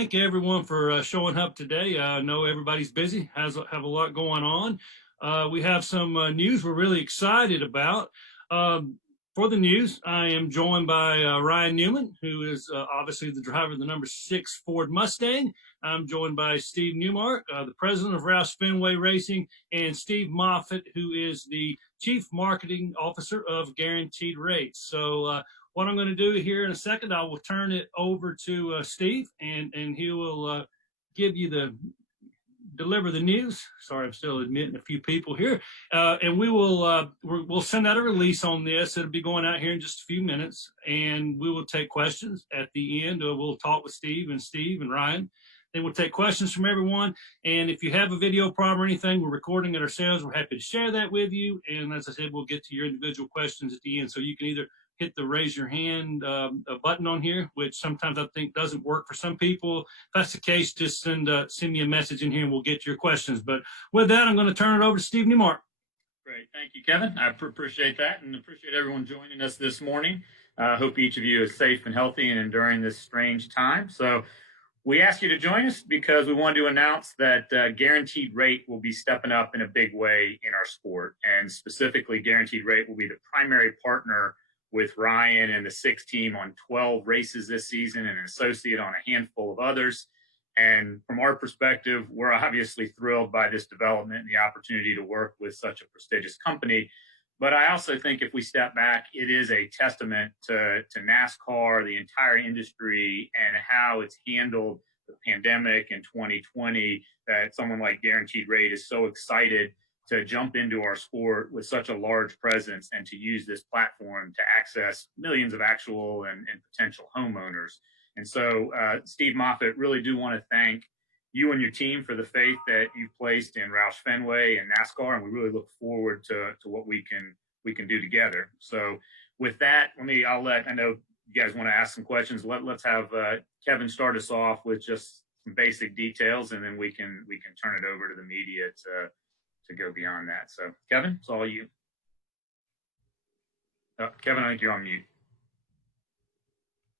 thank everyone for showing up today. I know everybody's busy, have a lot going on. We have some news we're really excited about. For the news, I am joined by Ryan Newman, who is obviously the driver of the number 6 Ford Mustang. I'm joined by Steve Newmark, the president of Roush Fenway Racing, and Steve Moffitt, who is the chief marketing officer of Guaranteed Rates. So what I'm going to do here in a second, I will turn it over to Steve, and he will deliver the news. Sorry, I'm still admitting a few people here. And we'll send out a release on this. It'll be going out here in just a few minutes, and we will take questions at the end. We'll talk with Steve and Ryan. Then we'll take questions from everyone. And if you have a video problem or anything, we're recording it ourselves. We're happy to share that with you. And as I said, we'll get to your individual questions at the end. So you can either hit the raise your hand button on here, which sometimes I think doesn't work for some people. If that's the case, just send me a message in here and we'll get to your questions. But with that, I'm going to turn it over to Steve Newmark. Great. Thank you, Kevin. I appreciate that and appreciate everyone joining us this morning. I hope each of you is safe and healthy and enduring this strange time. So we ask you to join us because we wanted to announce that Guaranteed Rate will be stepping up in a big way in our sport. And specifically, Guaranteed Rate will be the primary partner with Ryan and the 6 team on 12 races this season and an associate on a handful of others. And from our perspective, we're obviously thrilled by this development and the opportunity to work with such a prestigious company. But I also think if we step back, it is a testament to NASCAR, the entire industry, and how it's handled the pandemic in 2020, that someone like Guaranteed Rate is so excited to jump into our sport with such a large presence and to use this platform to access millions of actual and potential homeowners. And so, Steve Moffitt, really do want to thank you and your team for the faith that you've placed in Roush Fenway and NASCAR, and we really look forward to what we can do together. So with that, I know you guys want to ask some questions. Let's have Kevin start us off with just some basic details, and then we can turn it over to the media to go beyond that. So Kevin, it's all you. Kevin, I think you're on mute.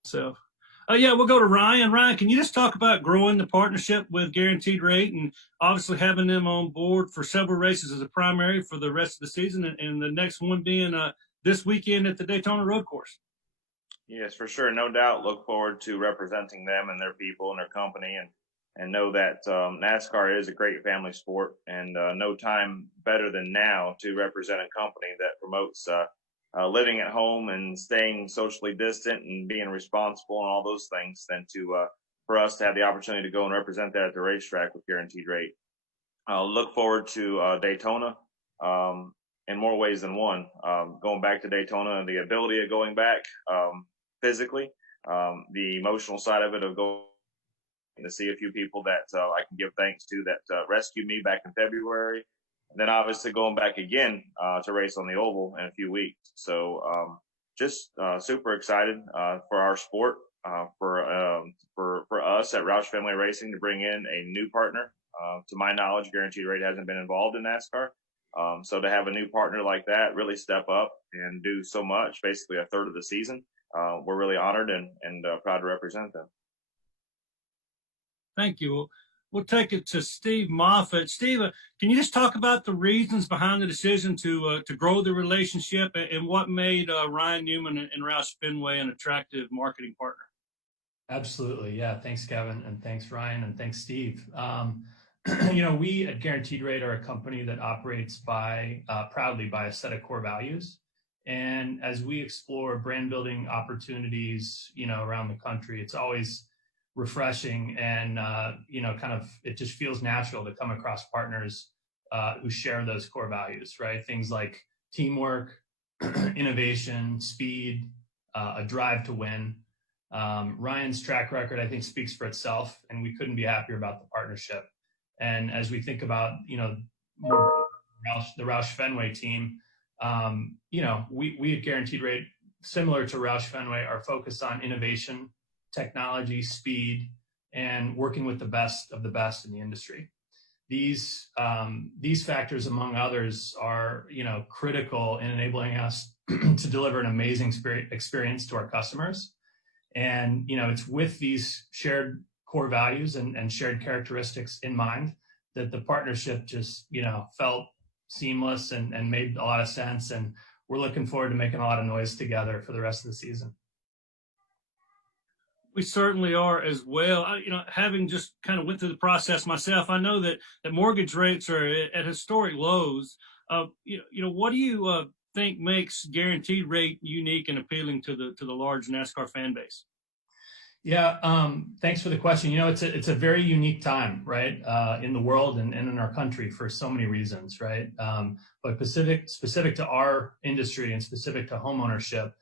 So, yeah, we'll go to Ryan. Ryan, can you just talk about growing the partnership with Guaranteed Rate and obviously having them on board for several races as a primary for the rest of the season, and the next one being this weekend at the Daytona Road Course? Yes, for sure. No doubt. Look forward to representing them and their people and their company, and know that NASCAR is a great family sport, and no time better than now to represent a company that promotes living at home and staying socially distant and being responsible and all those things than for us to have the opportunity to go and represent that at the racetrack with Guaranteed Rate. Look forward to Daytona in more ways than one. Going back to Daytona and the ability of going back physically, the emotional side of it of going to see a few people that I can give thanks to that rescued me back in February. And then obviously going back again to race on the oval in a few weeks. So just super excited for our sport, for us at Roush Fenway Racing to bring in a new partner. To my knowledge, Guaranteed Rate hasn't been involved in NASCAR. So to have a new partner like that really step up and do so much, basically a third of the season, we're really honored and proud to represent them. Thank you. We'll take it to Steve Moffitt. Steve, can you just talk about the reasons behind the decision to grow the relationship and what made Ryan Newman and Roush Fenway an attractive marketing partner? Absolutely. Yeah. Thanks, Kevin. And thanks, Ryan. And thanks, Steve. We at Guaranteed Rate are a company that operates proudly by a set of core values. And as we explore brand building opportunities, around the country, it's always refreshing and, it just feels natural to come across partners who share those core values, right? Things like teamwork, innovation, speed, a drive to win. Ryan's track record, I think, speaks for itself, and we couldn't be happier about the partnership. And as we think about, the Roush Fenway team, we at Guaranteed Rate, similar to Roush Fenway, are focused on innovation, technology, speed, and working with the best of the best in the industry. These factors, among others, are critical in enabling us to deliver an amazing experience to our customers. And it's with these shared core values and shared characteristics in mind, that the partnership just, felt seamless and made a lot of sense. And we're looking forward to making a lot of noise together for the rest of the season. We certainly are as well. Having just kind of went through the process myself, I know that mortgage rates are at historic lows. What do you think makes guaranteed rate unique and appealing to the large NASCAR fan base? Yeah, thanks for the question. It's a very unique time, right, in the world and in our country for so many reasons, right? But specific to our industry and specific to homeownership,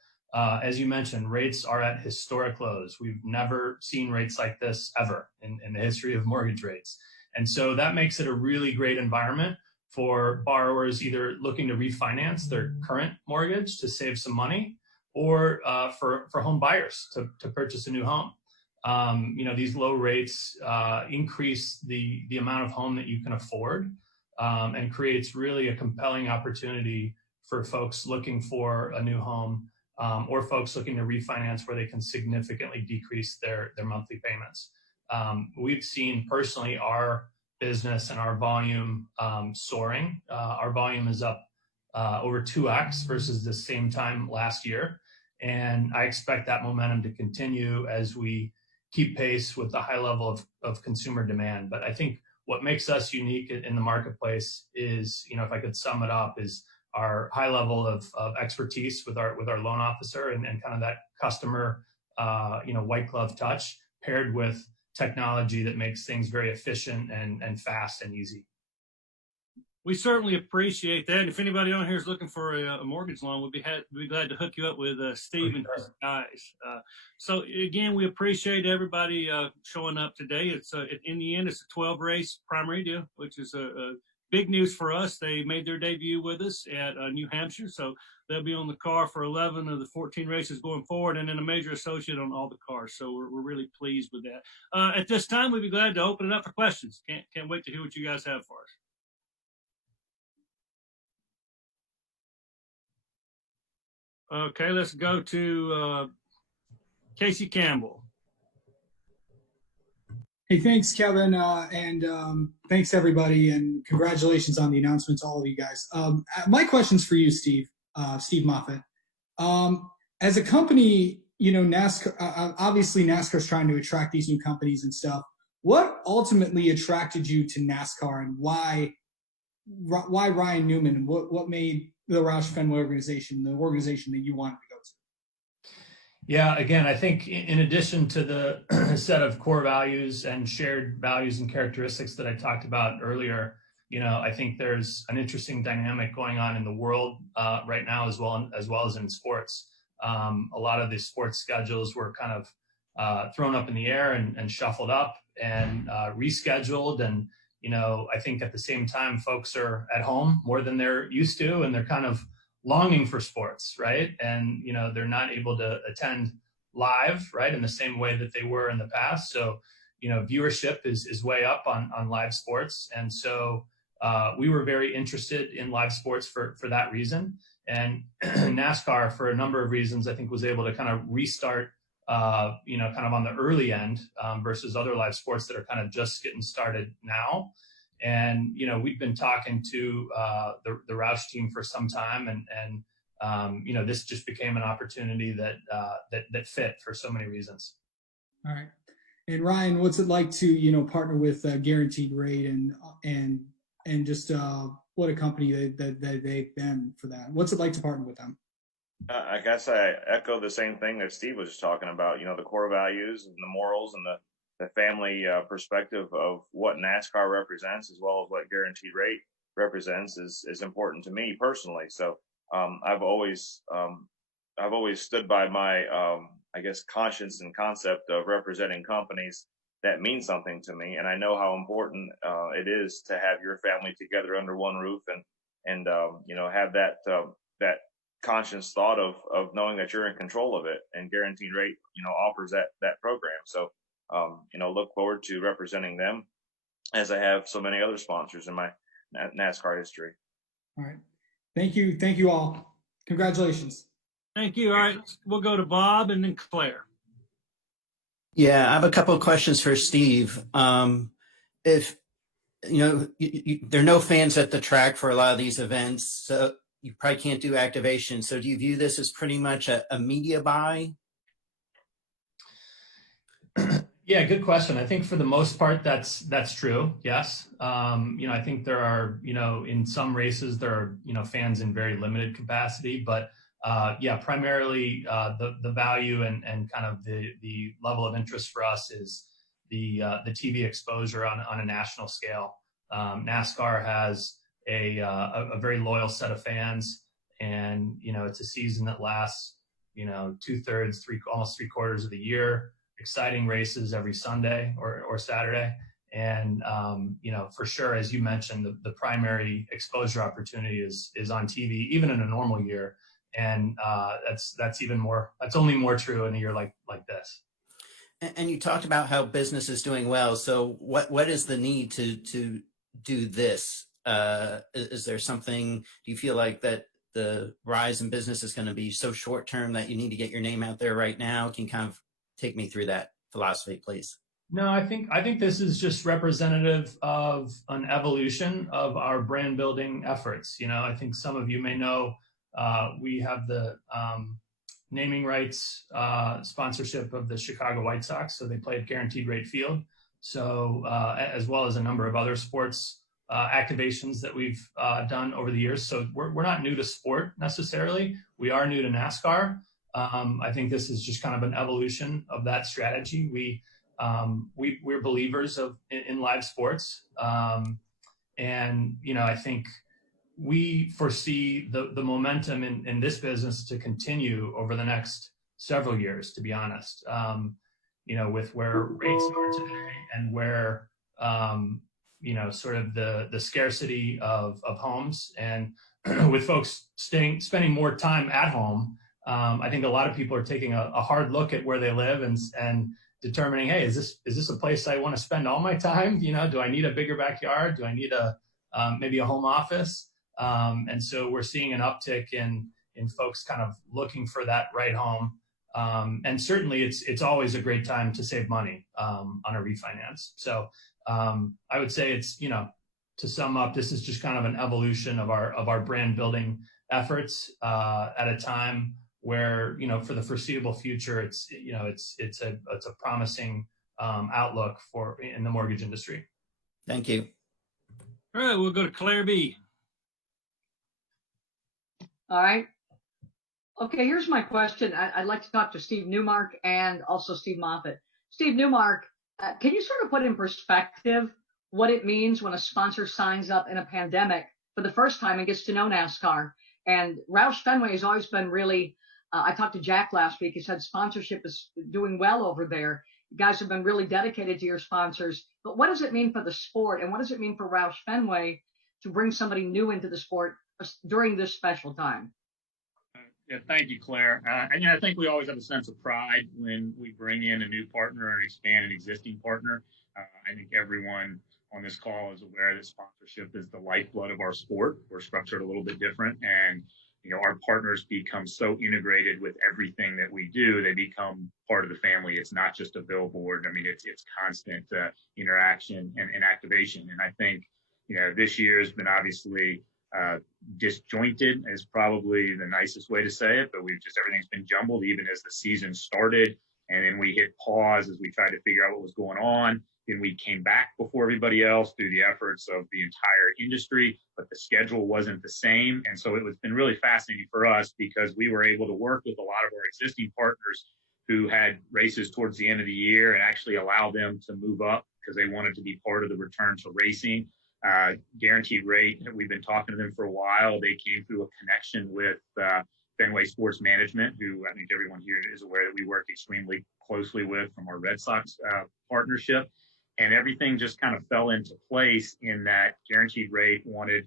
as you mentioned, rates are at historic lows. We've never seen rates like this ever in the history of mortgage rates. And so that makes it a really great environment for borrowers either looking to refinance their current mortgage to save some money, or for home buyers to purchase a new home. These low rates increase the amount of home that you can afford, and creates really a compelling opportunity for folks looking for a new home, or folks looking to refinance where they can significantly decrease their monthly payments. We've seen personally our business and our volume soaring. Our volume is up over 2x versus the same time last year. And I expect that momentum to continue as we keep pace with the high level of consumer demand. But I think what makes us unique in the marketplace is, if I could sum it up, is our high level of expertise with our loan officer and kind of that customer, white glove touch, paired with technology that makes things very efficient and fast and easy. We certainly appreciate that. And if anybody on here is looking for a mortgage loan, we'd be glad to hook you up with Steve and his guys. So again, we appreciate everybody showing up today. It's in the end, it's a 12 race primary deal, which is a big news for us. They made their debut with us at New Hampshire, so they'll be on the car for 11 of the 14 races going forward, and then a major associate on all the cars. So we're really pleased with that. At this time, we'd be glad to open it up for questions. Can't wait to hear what you guys have for us. Okay, let's go to Casey Campbell. Hey, thanks, Kevin, and thanks everybody, and congratulations on the announcement to all of you guys. My question's for you, Steve Moffitt. As a company, NASCAR, obviously NASCAR's trying to attract these new companies and stuff. What ultimately attracted you to NASCAR, and why Ryan Newman, and what made the Roush Fenway organization the organization that you wanted to go to? Yeah, again, I think in addition to the set of core values and shared values and characteristics that I talked about earlier, I think there's an interesting dynamic going on in the world right now, as well as in sports. A lot of the sports schedules were kind of thrown up in the air and shuffled up and rescheduled. And I think at the same time, folks are at home more than they're used to, and they're kind of longing for sports, right? And, they're not able to attend live, right, in the same way that they were in the past. So, viewership is way up on live sports. And so we were very interested in live sports for that reason. And NASCAR, for a number of reasons, I think was able to kind of restart, kind of on the early end versus other live sports that are kind of just getting started now. And, we've been talking to the Roush team for some time, and this just became an opportunity that fit for so many reasons. All right. And Ryan, what's it like to, partner with Guaranteed Rate and just what a company that they've been for that? What's it like to partner with them? I guess I echo the same thing that Steve was just talking about, the core values and the morals and the family perspective of what NASCAR represents, as well as what Guaranteed Rate represents, is important to me personally. So I've always stood by my conscience and concept of representing companies that mean something to me, and I know how important it is to have your family together under one roof and have that conscious thought of knowing that you're in control of it. And Guaranteed Rate offers that program. So look forward to representing them, as I have so many other sponsors in my NASCAR history. All right. Thank you all. Congratulations. Thank you. All right, we'll go to Bob and then Claire. Yeah, I have a couple of questions for Steve. If there are no fans at the track for a lot of these events, so you probably can't do activation. So do you view this as pretty much a media buy? Yeah, good question. I think for the most part, that's true. Yes. I think there are, in some races there are, fans in very limited capacity, but yeah, primarily the value and kind of the level of interest for us is the TV exposure on a national scale. NASCAR has a very loyal set of fans, and it's a season that lasts, 2/3, almost 3/4 of the year. Exciting races every Sunday or Saturday. And, for sure, as you mentioned, the primary exposure opportunity is on TV, even in a normal year. And that's only more true in a year like this. And you talked about how business is doing well. So what is the need to do this? Is there something, do you feel like that the rise in business is going to be so short term that you need to get your name out there right now? Can you kind of take me through that philosophy, please? No, I think this is just representative of an evolution of our brand building efforts. I think some of you may know we have the naming rights sponsorship of the Chicago White Sox, so they play at Guaranteed Rate Field. So as well as a number of other sports activations that we've done over the years. So we're not new to sport necessarily. We are new to NASCAR. I think this is just kind of an evolution of that strategy. We're believers in live sports, and I think we foresee the momentum in this business to continue over the next several years. To be honest, with where rates are today and where sort of the scarcity of homes, and with folks spending more time at home. I think a lot of people are taking a hard look at where they live and determining, hey, is this a place I want to spend all my time? Do I need a bigger backyard? Do I need maybe a home office? And so we're seeing an uptick in folks kind of looking for that right home. And certainly it's always a great time to save money on a refinance. So I would say it's, to sum up, this is just kind of an evolution of our brand building efforts at a time where, for the foreseeable future, it's a promising outlook in the mortgage industry. Thank you. All right, we'll go to Claire B. All right. Okay, here's my question. I'd like to talk to Steve Newmark and also Steve Moffitt. Steve Newmark, can you sort of put in perspective what it means when a sponsor signs up in a pandemic for the first time and gets to know NASCAR? And Roush Fenway has always been really, I talked to Jack last week. He said sponsorship is doing well over there. You guys have been really dedicated to your sponsors. But what does it mean for the sport? And what does it mean for Roush Fenway to bring somebody new into the sport during this special time? Yeah, thank you, Claire. And I think we always have a sense of pride when we bring in a new partner and expand an existing partner. I think everyone on this call is aware that sponsorship is the lifeblood of our sport. We're structured a little bit different, and our partners become so integrated with everything that we do. They become part of the family. It's not just a billboard. I mean, it's constant interaction and activation. And I think this year has been obviously disjointed is probably the nicest way to say it, but everything's been jumbled even as the season started, and then we hit pause as we tried to figure out what was going on. Then we came back before everybody else through the efforts of the entire industry, but the schedule wasn't the same. And so it's been really fascinating for us because we were able to work with a lot of our existing partners who had races towards the end of the year and actually allow them to move up because they wanted to be part of the return to racing. Guaranteed Rate, we've been talking to them for a while. They came through a connection with Fenway Sports Management, who I think everyone here is aware that we work extremely closely with from our Red Sox partnership. And everything just kind of fell into place in that Guaranteed Rate wanted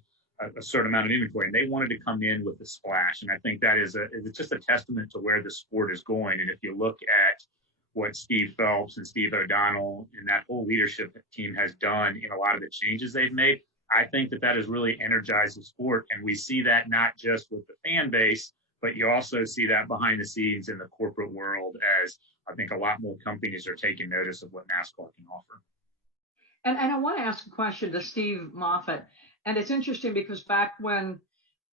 a certain amount of inventory, and they wanted to come in with a splash. And I think that is just a testament to where the sport is going. And if you look at what Steve Phelps and Steve O'Donnell and that whole leadership team has done in a lot of the changes they've made, I think that has really energized the sport. And we see that not just with the fan base, but you also see that behind the scenes in the corporate world as I think a lot more companies are taking notice of what NASCAR can offer. And I want to ask a question to Steve Moffitt. And it's interesting because back when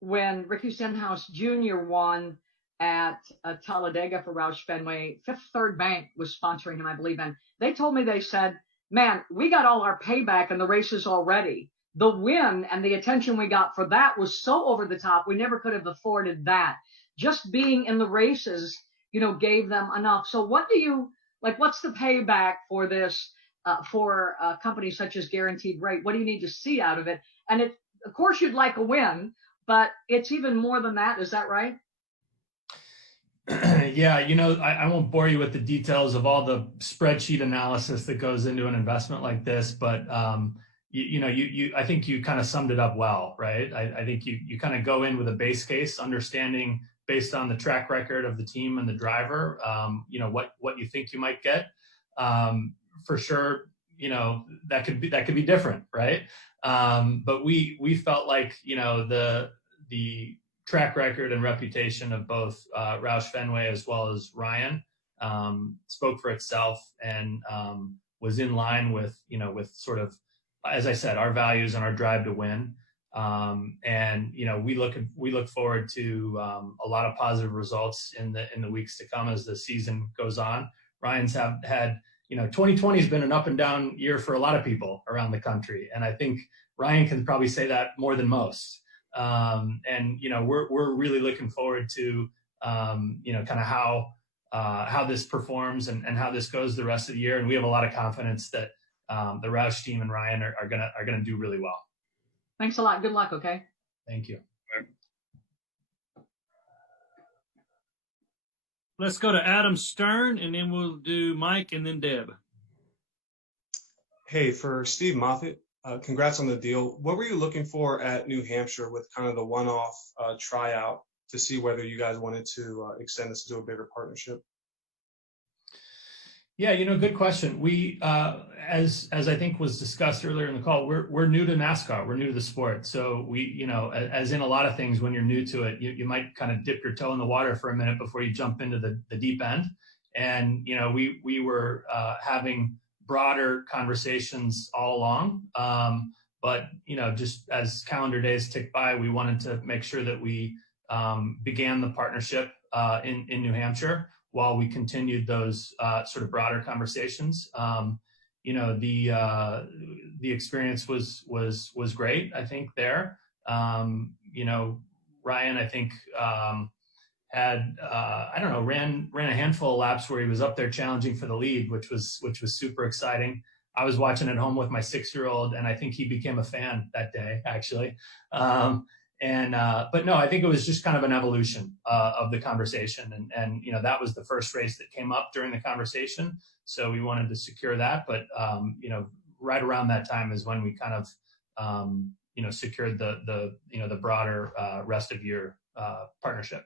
Ricky Stenhouse Jr. won at Talladega for Roush Fenway, Fifth Third Bank was sponsoring him, I believe. And they told me, they said, man, we got all our payback in the races already. The win and the attention we got for that was so over the top. We never could have afforded that. Just being in the races, gave them enough. So what do you, what's the payback for this, for companies such as Guaranteed Rate? What do you need to see out of it? And of course you'd like a win, but it's even more than that. Is that right? Yeah, I won't bore you with the details of all the spreadsheet analysis that goes into an investment like this, but I think you kind of summed it up well, right? I think you kind of go in with a base case, understanding based on the track record of the team and the driver, what you think you might get. For sure, that could be different, right? But we felt like the track record and reputation of both Roush Fenway as well as Ryan spoke for itself, and was in line with with sort of, as I said, our values and our drive to win. And we look forward to a lot of positive results in the weeks to come as the season goes on. Ryan's had 2020 has been an up and down year for a lot of people around the country, and I think Ryan can probably say that more than most. And we're really looking forward to kind of how this performs and how this goes the rest of the year. And we have a lot of confidence that the Roush team and Ryan are gonna do really well. Thanks a lot. Good luck. Okay. Thank you. Let's go to Adam Stern, and then we'll do Mike and then Deb. Hey, for Steve Moffitt, congrats on the deal. What were you looking for at New Hampshire with kind of the one-off tryout to see whether you guys wanted to extend this to a bigger partnership? Yeah, good question. We, as I think was discussed earlier in the call, we're new to NASCAR. We're new to the sport. So we, as in a lot of things, when you're new to it, you might kind of dip your toe in the water for a minute before you jump into the deep end. And, we were having broader conversations all along. But, just as calendar days tick by, we wanted to make sure that we began the partnership in New Hampshire while we continued those sort of broader conversations. The experience was great, I think, there. Ryan, I think, had ran a handful of laps where he was up there challenging for the lead, which was super exciting. I was watching at home with my 6-year-old, and I think he became a fan that day, actually. But no, I think it was just kind of an evolution of the conversation, and that was the first race that came up during the conversation, so we wanted to secure that. But right around that time is when we kind of secured the broader rest of year partnership.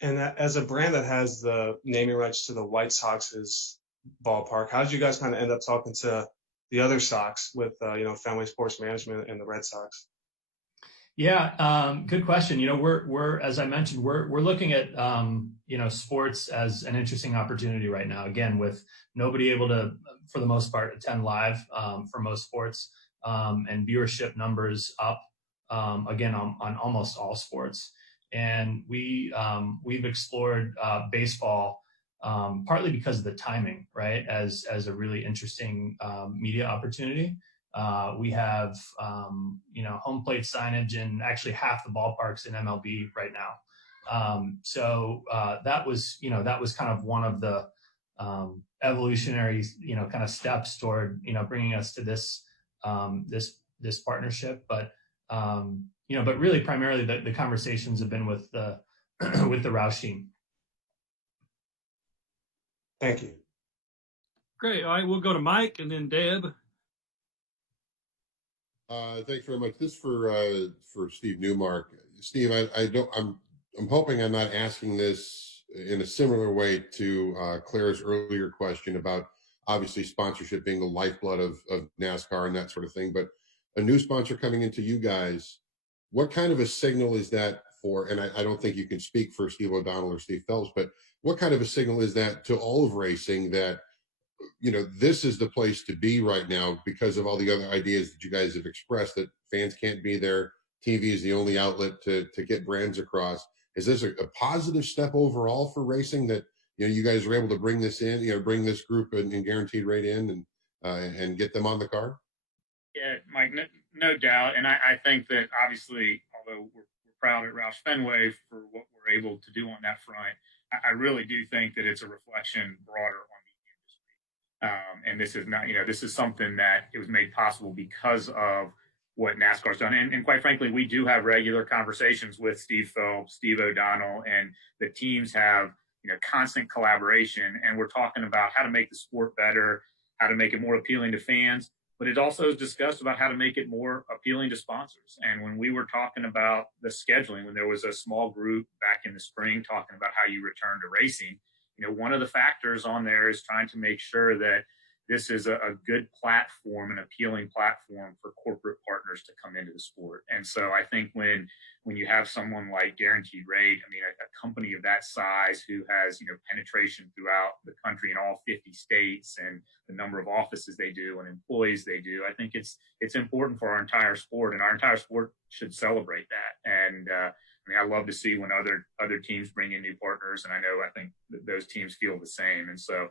And as a brand that has the naming rights to the White Sox's ballpark, how did you guys kind of end up talking to the other Sox with Fenway Sports Management and the Red Sox? Yeah, good question. We're as I mentioned, we're looking at sports as an interesting opportunity right now. Again, with nobody able to, for the most part, attend live for most sports, and viewership numbers up again on almost all sports. And we've explored baseball partly because of the timing, right? As a really interesting media opportunity. We have, home plate signage in actually half the ballparks in MLB right now. So that was kind of one of the evolutionary, kind of steps toward, bringing us to this partnership. But really primarily the conversations have been with the with the Roush team. Thank you. Great. All right, we'll go to Mike and then Deb. Thanks very much. This for Steve Newmark. Steve, I'm hoping I'm not asking this in a similar way to Claire's earlier question about obviously sponsorship being the lifeblood of NASCAR and that sort of thing. But a new sponsor coming into you guys, what kind of a signal is that for, and I don't think you can speak for Steve O'Donnell or Steve Phelps, but what kind of a signal is that to all of racing that, this is the place to be right now because of all the other ideas that you guys have expressed, that fans can't be there. TV is the only outlet to get brands across. Is this a positive step overall for racing that, you guys were able to bring this in, bring this group and guaranteed rate in and get them on the card? Yeah, Mike, no doubt. And I think that obviously, although we're proud at Roush Fenway for what we're able to do on that front, I really do think that it's a reflection broader on the industry. And this is not, this is something that it was made possible because of what NASCAR's done. And quite frankly, we do have regular conversations with Steve Phelps, Steve O'Donnell, and the teams have, constant collaboration. And we're talking about how to make the sport better, how to make it more appealing to fans. But it also is discussed about how to make it more appealing to sponsors. And when we were talking about the scheduling, when there was a small group back in the spring talking about how you return to racing, one of the factors on there is trying to make sure that this is a good platform, an appealing platform for corporate partners to come into the sport. And so I think when you have someone like Guaranteed Rate, a company of that size who has, penetration throughout the country in all 50 states and the number of offices they do and employees they do, I think it's important for our entire sport, and our entire sport should celebrate that. And I love to see when other teams bring in new partners, and I think those teams feel the same. And so,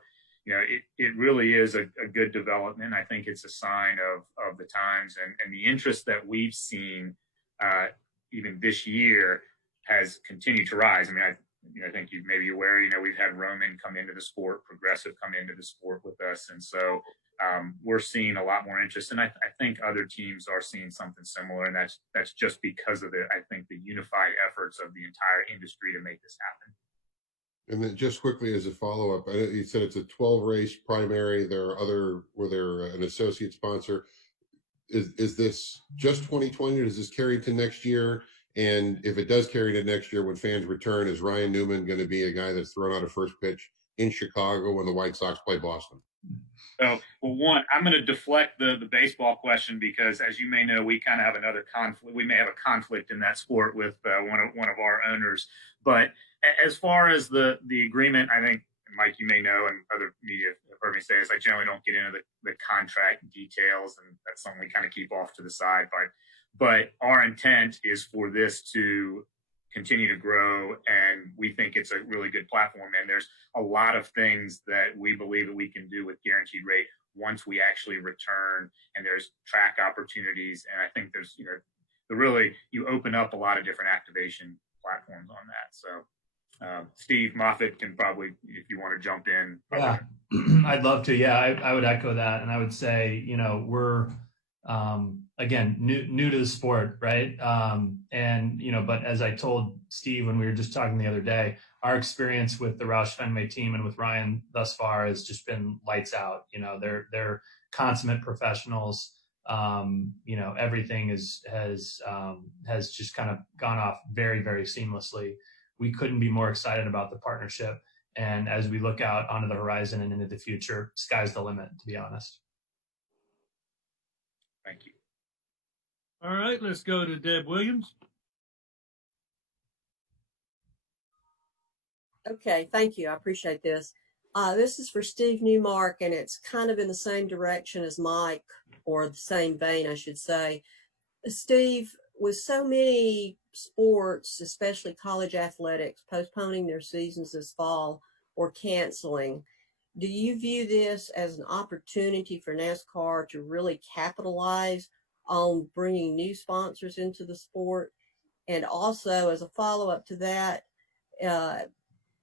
it really is a good development. I think it's a sign of the times, and the interest that we've seen even this year has continued to rise. I think you may be aware, we've had Roman come into the sport, Progressive come into the sport with us. And so we're seeing a lot more interest. And I think other teams are seeing something similar. And that's just because of the unified efforts of the entire industry to make this happen. And then just quickly as a follow-up, you said it's a 12 race primary. There are were there an associate sponsor? Is this just 2020 or does this carry to next year? And if it does carry to next year, when fans return, is Ryan Newman going to be a guy that's thrown out a first pitch in Chicago when the White Sox play Boston? So, well, I'm going to deflect the baseball question because, as you may know, we kind of have another conflict. We may have a conflict in that sport with one of our owners. But as far as the agreement, I think, Mike, you may know, and other media have heard me say this, I generally don't get into the contract details, and that's something we kind of keep off to the side. But our intent is for this to continue to grow, and we think it's a really good platform. And there's a lot of things that we believe that we can do with Guaranteed Rate once we actually return, and there's track opportunities. And I think there's, you open up a lot of different activation platforms on that. So Steve Moffitt can probably, if you want to jump in. Yeah, I'd love to. Yeah, I would echo that. And I would say, we're, again, new to the sport, right? But as I told Steve when we were just talking the other day, our experience with the Roush Fenway team and with Ryan thus far has just been lights out. They're consummate professionals. Everything has just kind of gone off very, very seamlessly. We couldn't be more excited about the partnership. And as we look out onto the horizon and into the future, sky's the limit, to be honest. Thank you. All right, let's go to Deb Williams. Okay, thank you. I appreciate this. This is for Steve Newmark, and it's kind of in the same direction as Mike, or the same vein, I should say. Steve, with so many sports, especially college athletics, postponing their seasons this fall or canceling, do you view this as an opportunity for NASCAR to really capitalize on bringing new sponsors into the sport? And also, as a follow-up to that,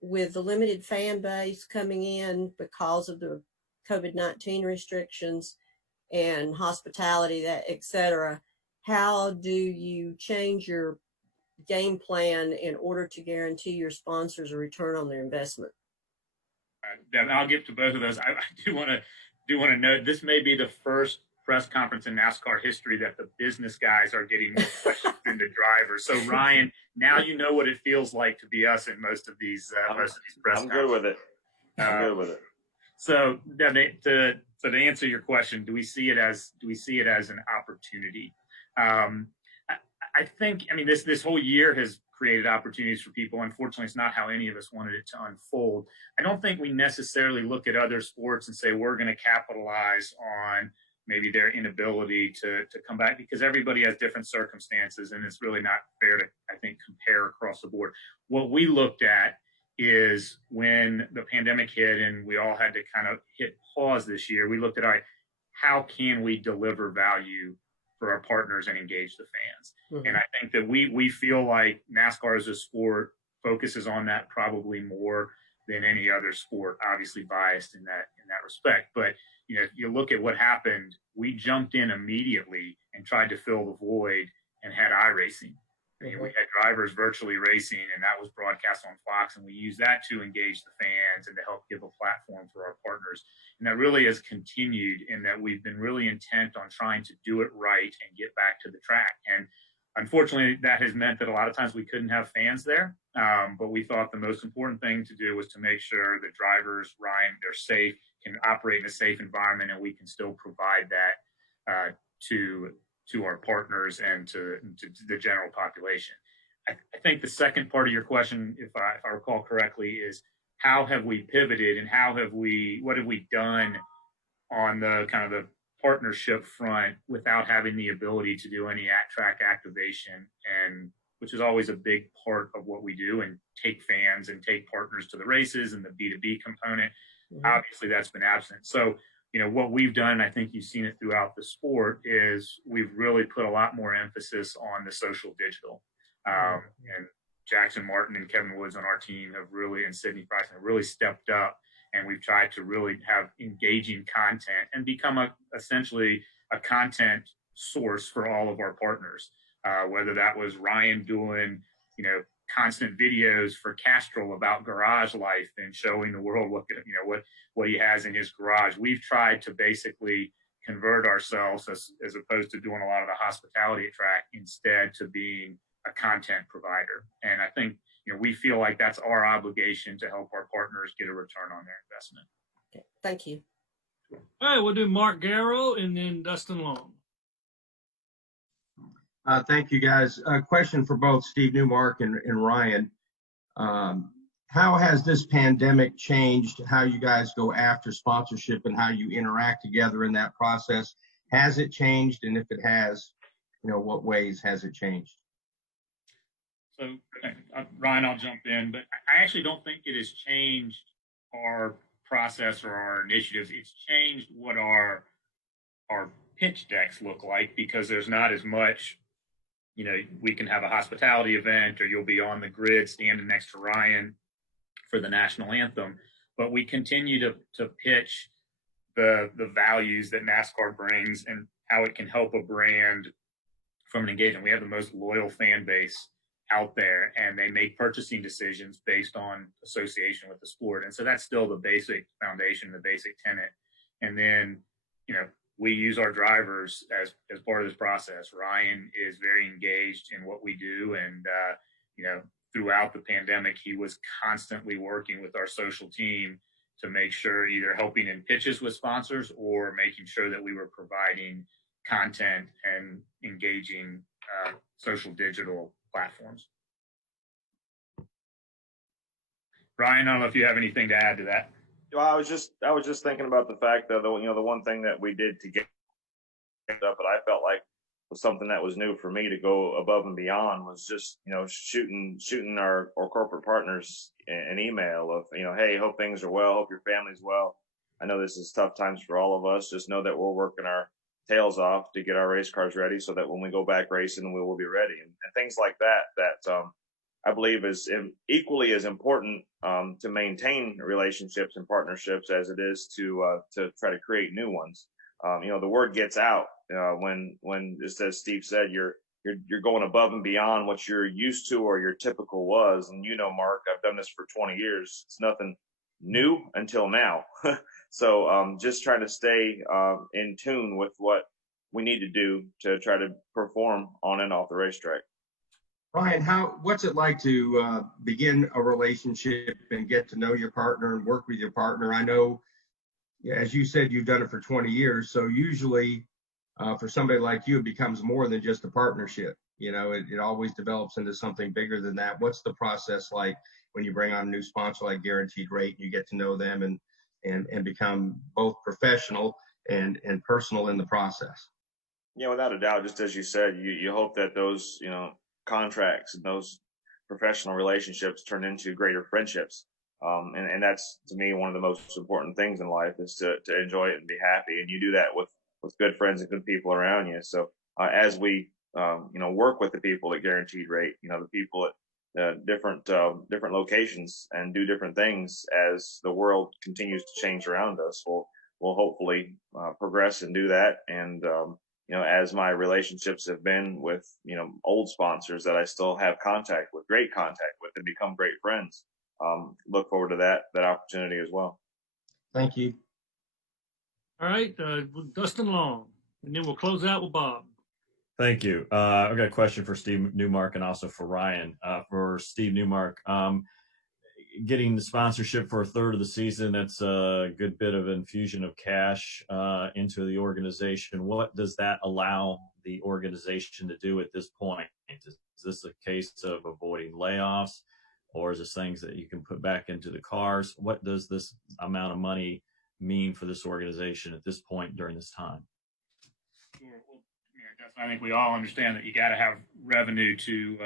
with the limited fan base coming in because of the COVID-19 restrictions and hospitality, et cetera, how do you change your game plan in order to guarantee your sponsors a return on their investment? Devin, I'll get to both of those. I do want to note this may be the first press conference in NASCAR history that the business guys are getting more questions than the drivers. So Ryan, now you know what it feels like to be us in most of these press I'm conferences. good with it. I'm good with it. So Devin, to answer your question, do we see it as an opportunity? I think, this whole year has created opportunities for people. Unfortunately, it's not how any of us wanted it to unfold. I don't think we necessarily look at other sports and say we're going to capitalize on maybe their inability to come back, because everybody has different circumstances, and it's really not fair to, I think, compare across the board. What we looked at is when the pandemic hit and we all had to kind of hit pause this year, we looked at, all right, how can we deliver value for our partners and engage the fans? Mhm. And I think that we feel like NASCAR as a sport focuses on that probably more than any other sport, obviously biased in that respect. But you know, if you look at what happened, we jumped in immediately and tried to fill the void and had iRacing. You know, we had drivers virtually racing, and that was broadcast on Fox, and we used that to engage the fans and to help give a platform for our partners. And that really has continued in that we've been really intent on trying to do it right and get back to the track. And unfortunately, that has meant that a lot of times we couldn't have fans there. But we thought the most important thing to do was to make sure that drivers, Ryan, they're safe, can operate in a safe environment, and we can still provide that to our partners and to the general population. I think the second part of your question, if I recall correctly, is how have we pivoted and what have we done on the kind of the partnership front without having the ability to do any track activation, and which is always a big part of what we do, and take fans and take partners to the races and the B2B component. Obviously that's been absent. So, you know, what we've done, and I think you've seen it throughout the sport, is we've really put a lot more emphasis on the social digital. And Jackson Martin and Kevin Woods on our team have really, and Sydney Price have really stepped up, and we've tried to really have engaging content and become essentially a content source for all of our partners. Whether that was Ryan doing, you know, constant videos for Castrol about garage life and showing the world what he has in his garage. We've tried to basically convert ourselves as opposed to doing a lot of the hospitality at track, instead to being a content provider. And I think, you know, we feel like that's our obligation to help our partners get a return on their investment. Okay, thank you. All right, we'll do Mark Garrow and then Dustin Long. Thank you, guys. A question for both Steve Newmark and Ryan. How has this pandemic changed how you guys go after sponsorship and how you interact together in that process? Has it changed? And if it has, you know, what ways has it changed? So, Ryan, I'll jump in, but I actually don't think it has changed our process or our initiatives. It's changed what our pitch decks look like, because there's not as much, you know, we can have a hospitality event, or you'll be on the grid standing next to Ryan for the national anthem, but we continue to pitch the values that NASCAR brings and how it can help a brand from an engagement. We have the most loyal fan base out there, and they make purchasing decisions based on association with the sport. And so that's still the basic foundation, the basic tenet. And then, you know, we use our drivers as part of this process. Ryan is very engaged in what we do. And, you know, throughout the pandemic, he was constantly working with our social team to make sure, either helping in pitches with sponsors or making sure that we were providing content and engaging social digital platforms. Ryan, I don't know if you have anything to add to that. Well, I was just thinking about the fact that the one thing that we did to get up, but I felt like was something that was new for me to go above and beyond, was just, you know, shooting our corporate partners an email of, you know, hey, hope things are well, hope your family's well. I know this is tough times for all of us. Just know that we're working our tails off to get our race cars ready, so that when we go back racing, we will be ready, and things like that I believe is equally as important to maintain relationships and partnerships as it is to try to create new ones. You know, the word gets out when, just as Steve said, you're going above and beyond what you're used to or your typical was. And, you know, Mark, I've done this for 20 years. It's nothing new until now. So just trying to stay in tune with what we need to do to try to perform on and off the racetrack. Ryan, what's it like to begin a relationship and get to know your partner and work with your partner? I know, as you said, you've done it for 20 years. So usually for somebody like you, it becomes more than just a partnership. it always develops into something bigger than that. What's the process like when you bring on a new sponsor like Guaranteed Rate, and you get to know them and become both professional and personal in the process? Yeah, without a doubt, just as you said, you hope that those, contracts and those professional relationships turn into greater friendships. And that's, to me, one of the most important things in life is to enjoy it and be happy. And you do that with good friends and good people around you. So as we, work with the people at Guaranteed Rate, the people at different locations and do different things as the world continues to change around us, we'll hopefully progress and do that. And, as my relationships have been with, old sponsors that I still have great contact with and become great friends, look forward to that opportunity as well. Thank you. All right, Dustin Long, and then we'll close out with Bob. Thank you. I've got a question for Steve Newmark and also for Ryan. For Steve Newmark, getting the sponsorship for a third of the season, that's a good bit of infusion of cash into the organization. What does that allow the organization to do at this point? Is this a case of avoiding layoffs, or is this things that you can put back into the cars? What does this amount of money mean for this organization at this point during this time? Sure. Well, I think we all understand that you got to have revenue to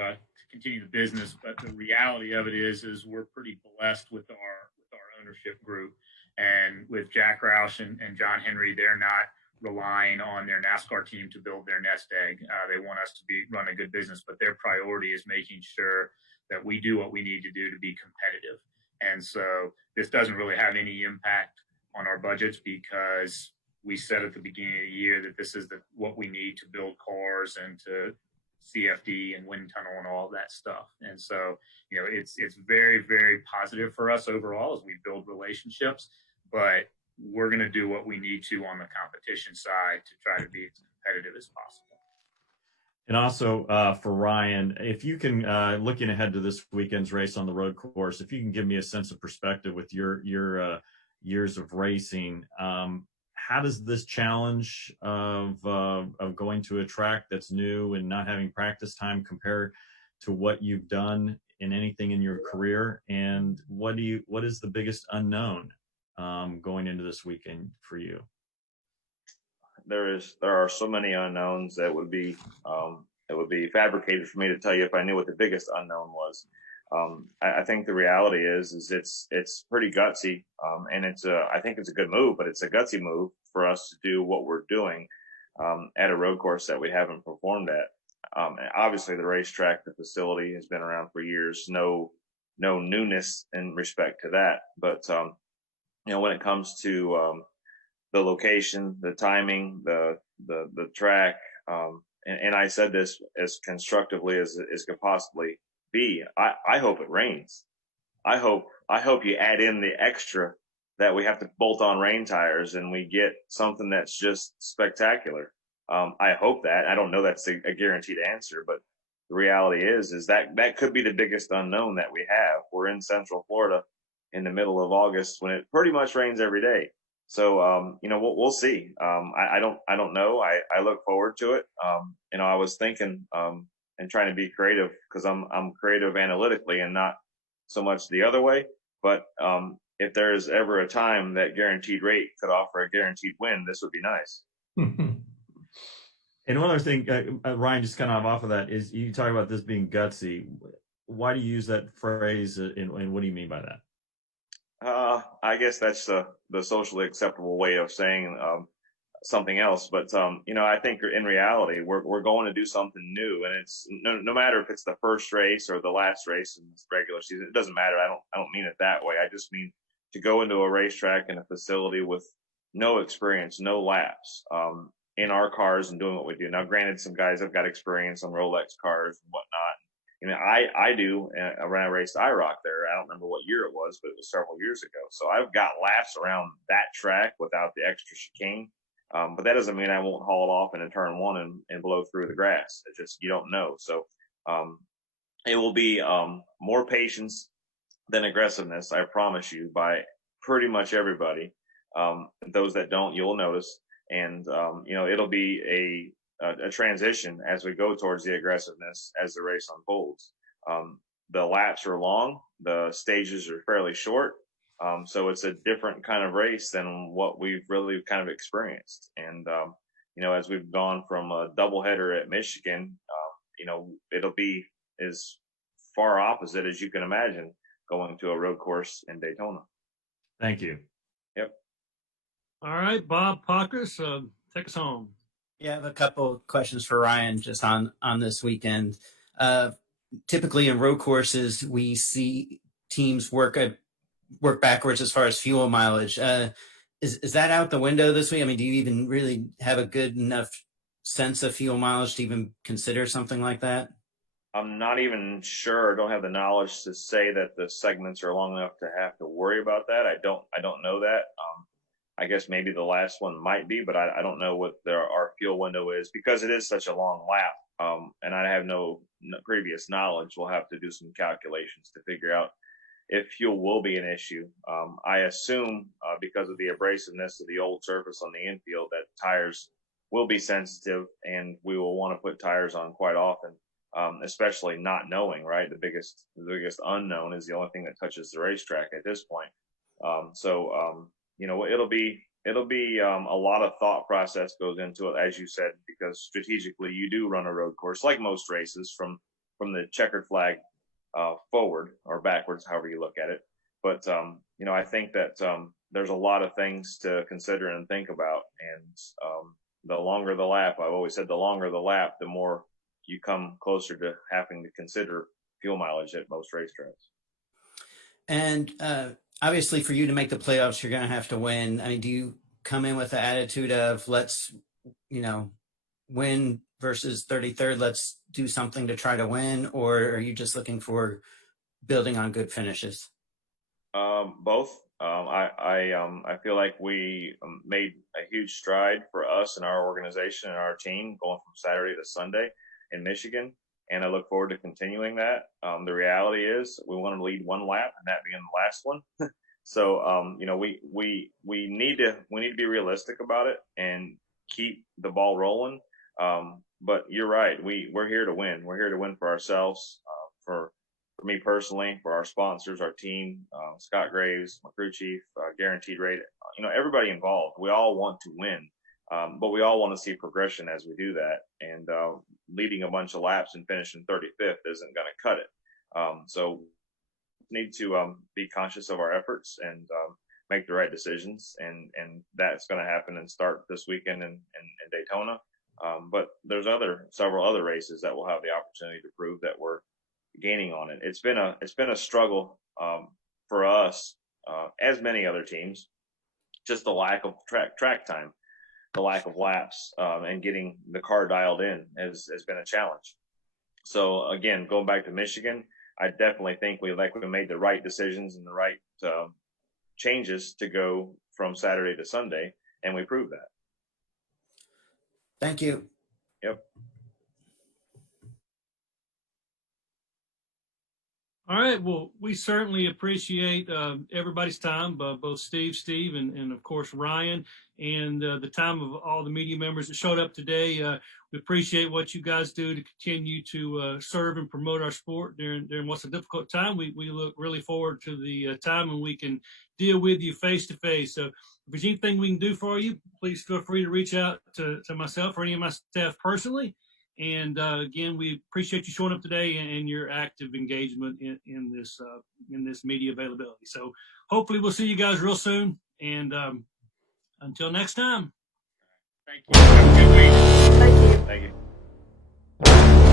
continue the business, but the reality of it is we're pretty blessed with our ownership group, and with Jack Roush and John Henry, they're not relying on their NASCAR team to build their nest egg. They want us to run a good business, but their priority is making sure that we do what we need to do to be competitive. And so this doesn't really have any impact on our budgets, because we said at the beginning of the year that this is what we need to build cars and to CFD and wind tunnel and all of that stuff. And so, it's very, very positive for us overall as we build relationships, but we're going to do what we need to on the competition side to try to be as competitive as possible. And also for Ryan, if you can, looking ahead to this weekend's race on the road course, if you can give me a sense of perspective with your years of racing, how does this challenge of going to a track that's new and not having practice time compare to what you've done in anything in your career? And what is the biggest unknown going into this weekend for you? There are so many unknowns that would be fabricated for me to tell you if I knew what the biggest unknown was. I think the reality is it's pretty gutsy, and I think it's a good move, but it's a gutsy move for us to do what we're doing at a road course that we haven't performed at. Obviously, the racetrack, the facility has been around for years. No newness in respect to that, but when it comes to the location, the timing, the track, and I said this as constructively as could possibly be. I hope it rains. I hope you add in the extra that we have to bolt on rain tires and we get something that's just spectacular. I hope that. I don't know that's a guaranteed answer, but the reality is that could be the biggest unknown that we have. We're in Central Florida in the middle of August when it pretty much rains every day. So, we'll see. I don't know. I look forward to it. I was thinking, and trying to be creative, because I'm creative analytically and not so much the other way. But if there's ever a time that Guaranteed Rate could offer a guaranteed win, this would be nice. And one other thing, Ryan, just kind of off of that, is you talk about this being gutsy. Why do you use that phrase, and what do you mean by that? I guess that's the socially acceptable way of saying something else. But I think in reality, we're going to do something new, and it's no matter if it's the first race or the last race in this regular season. It doesn't matter. I don't mean it that way. I just mean to go into a racetrack and a facility with no experience, no laps in our cars and doing what we do. Now, granted, some guys have got experience on Rolex cars and whatnot. I do. When I raced IROC there, I don't remember what year it was, but it was several years ago. So I've got laps around that track without the extra chicane. But that doesn't mean I won't haul it off in turn one and blow through the grass. It's just, you don't know. So it will be more patience than aggressiveness, I promise you, by pretty much everybody. Those that don't, you'll notice. And, it'll be a transition as we go towards the aggressiveness as the race unfolds. The laps are long, the stages are fairly short, so it's a different kind of race than what we've really kind of experienced. And as we've gone from a doubleheader at Michigan, it'll be as far opposite as you can imagine going to a road course in Daytona. Thank you. Yep. All right, Bob Pockris, take us home. Yeah, I have a couple questions for Ryan just on this weekend. Typically in road courses, we see teams work backwards as far as fuel mileage. Is that out the window this week? I mean, do you even really have a good enough sense of fuel mileage to even consider something like that? I'm not even sure. I don't have the knowledge to say that the segments are long enough to have to worry about that. I don't know that. I guess maybe the last one might be, but I don't know what our fuel window is because it is such a long lap. And I have no previous knowledge. We'll have to do some calculations to figure out if fuel will be an issue. I assume because of the abrasiveness of the old surface on the infield that tires will be sensitive and we will want to put tires on quite often, especially not knowing, right? The biggest unknown is the only thing that touches the racetrack at this point. It'll be a lot of thought process goes into it, as you said, because strategically you do run a road course like most races from the checkered flag forward or backwards, however you look at it. But I think that there's a lot of things to consider and think about. And the longer the lap, I've always said, the longer the lap, the more you come closer to having to consider fuel mileage at most racetracks. And obviously, for you to make the playoffs, you're going to have to win. I mean, do you come in with the attitude of let's, win versus 33rd? Let's do something to try to win, or are you just looking for building on good finishes? Both. I feel like we made a huge stride for us and our organization and our team going from Saturday to Sunday in Michigan, and I look forward to continuing that. The reality is we want to lead one lap, and that being the last one. So we need to be realistic about it and keep the ball rolling. But you're right. We're here to win. We're here to win for ourselves, for me personally, for our sponsors, our team, Scott Graves, my crew chief, Guaranteed Rate, everybody involved. We all want to win, but we all want to see progression as we do that. And leading a bunch of laps and finishing 35th isn't going to cut it. So we need to be conscious of our efforts and make the right decisions. And that's going to happen and start this weekend in Daytona. But there's several other races that will have the opportunity to prove that we're gaining on it. It's been a struggle for us, as many other teams, just the lack of track time, the lack of laps, and getting the car dialed in has been a challenge. So again, going back to Michigan, I definitely think we made the right decisions and the right changes to go from Saturday to Sunday, and we proved that. Thank you. Yep. All right. Well, we certainly appreciate everybody's time, both Steve, and of course, Ryan, and the time of all the media members that showed up today. We appreciate what you guys do to continue to serve and promote our sport during what's a difficult time. We look really forward to the time when we can deal with you face to face. So if there's anything we can do for you, please feel free to reach out to myself or any of my staff personally. And again, we appreciate you showing up today and your active engagement in this media availability. So hopefully we'll see you guys real soon. And until next time. Thank you. Have a good week. Thank you. Thank you.